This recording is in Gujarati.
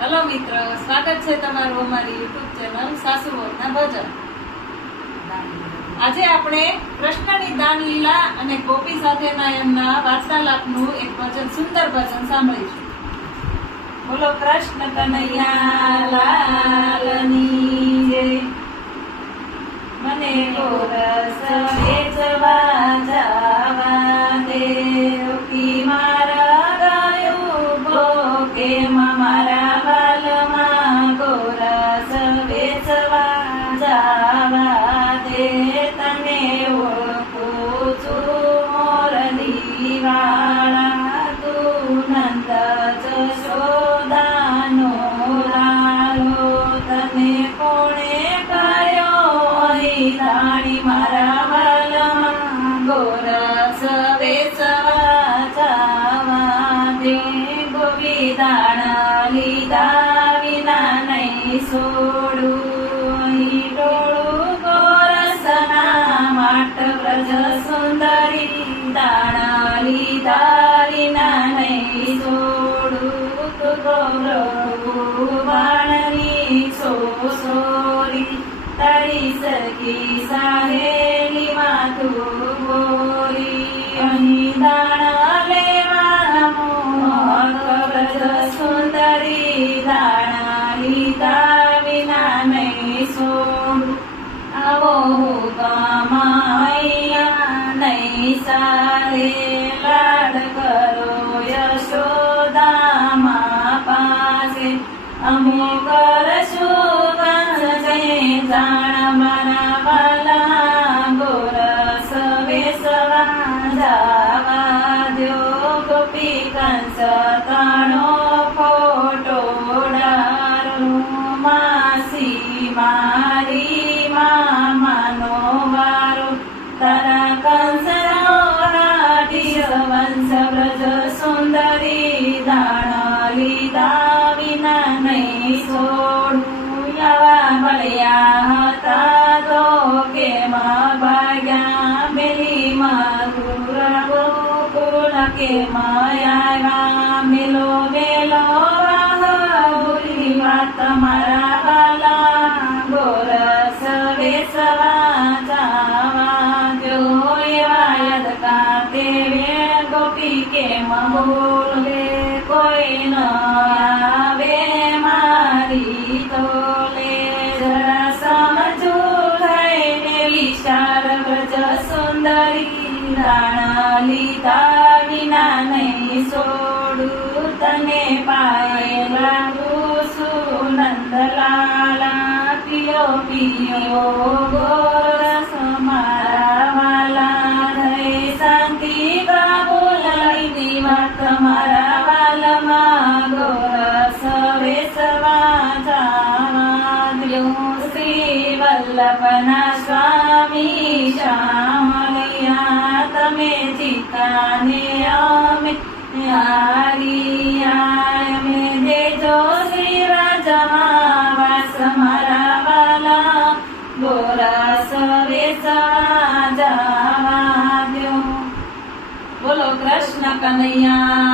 હેલો મિત્રો, સ્વાગત છે તમારું અમારી યુટ્યુબ ચેનલ સાસુઓના ભજન. આજે આપણે કૃષ્ણની દાનલીલા અને ગોપી સાથેના એમના વાર્તાલાપનું એક ભજન, સુંદર ભજન સાંભળીશું. બોલો કૃષ્ણ કનૈયા લાલની જય. મને ગોરસ વેચવા જાવા દે, ગોપી મારા ગાયું ભોગે મારા વાલમાં ગોરસ વેચવા જાવા દે. તને ઓળખું છું મોરલી વાળા, તું નંદ જશોદાનો લાલો. તને કોણે કર્યો અહીં રાણી મારા વાલમાં ગોરસ વેચવા જાવા દે. ગોપી દાણા લીધા વિના નહીં છોડું, અહીં ડોળું ગોરસના માટ વ્રજ સુંદરી. દાણા લીધા વિના નહીં છોડું, તું ગૌરવ વાણની સોરી. તારી સખી સાહેલીમાં તું બોરી, અહીં દાણા લેવા મોહક વ્રજ સુંદરી. દાણા લીધા વિના નહીં છોડું, આવો ગામૈયા નહીં સારે. લાડ કરો યશોદામા પાસે, અમે કરશું કંસે જાણ મારા વાલા. ગોરસ વેચવા જાવા દ્યો, ગોપી કંસ તાણો ખોટો ડારો. માસી મારી મામાનો વારો, તારા કંસનો રાઠી વંશ વ્રજ સુંદરી. દાણા લીધા વિના નહીં છોડું, આવા મળ્યા હતા તો કેમાં ભાગ્યા. મેલીમાં ગોકુળ કેમાં આવ્યા, મેલો મેલો ભૂલી વાત મારા વાલા. ગોરસ વેચવા જાવા દ્યો, એવા યદકા તેવે ગોપી કેમ બોલે. કોઈ ન આવે મારી તોલે, જરા સમજુ થઈને વિશાળ વ્રજ સુંદરી. દાણા લીધા વિના નહીં છોડું, તને પાયે લાગુ સુનંદલાલા. પિયો પિયો ગોરસ મારા વાલા, થઈ શાંતિ કાબુલ લીધી વાત મારા વાલમાં. ગોરસ વેચવા જાવા દ્યો, શ્રી વલ્લભના સ્વામી શામળિયા. તમે જીતાને અમે હારિયા, અમે દેજો શ્રી રાજમાં વાસ મારા વાલા. ગોરસ વેચવા જાવા દ્યો. બોલો કૃષ્ણ કનૈયા